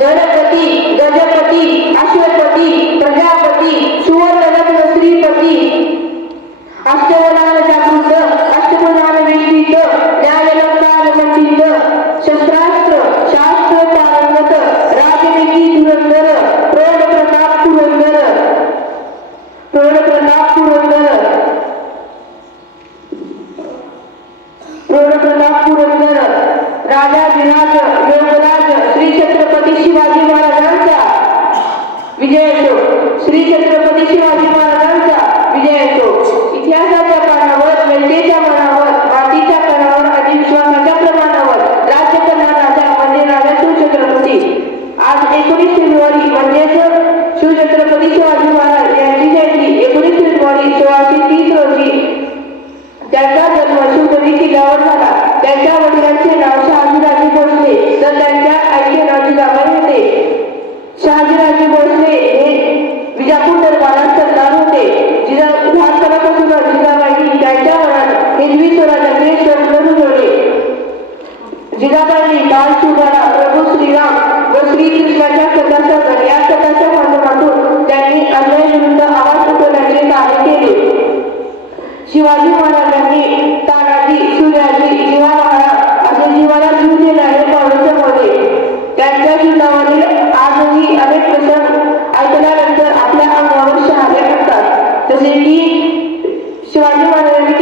गणपती गजपती अश्वपती प्रजापती सुवर्णरत्न श्रीपती. अष्टवर्ण श्री छत्रपती शिवाजी महाराजांचा विजय येतो इतिहासाच्या पानावर जनतेच्या मनावर मातीच्या कणावर आणि विश्वासाच्या प्रमाणावर राज्य म्हणजे राजा शिवछत्रपती आज एकोणीस फेब्रुवारी म्हणजेच शिवछत्रपती शिवाजी महाराज यांची जयंती. एकोणीस फेब्रुवारी सोळाशे तीस रोजी त्यांचा जन्म शिवपुरी किल्ल्यावर झाला. त्यांच्या जिजाबाईंनी बाल सुधारा प्रभू श्रीराम व श्रीकृष्णाच्या कथासंग या कथाच्या माध्यमातून त्यांनी अन्यायाविरुद्ध आवाज उठवण्याचे कार्य केले. शिवाजी महाराजांनी तानाजी सूर्याजी जीवा महाराज असे जीवाला जीव देणारे पावलं जमवले त्यांच्या जीवनावरील आजही अनेक प्रसंग ऐकल्यानंतर आपल्या अंगावर शहारे करतात जसे की शिवाजी महाराजांनी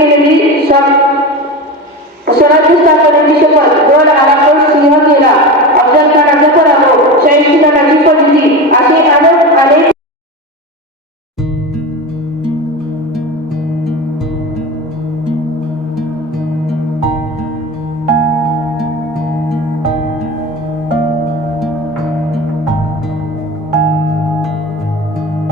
করে দিতে পারব আর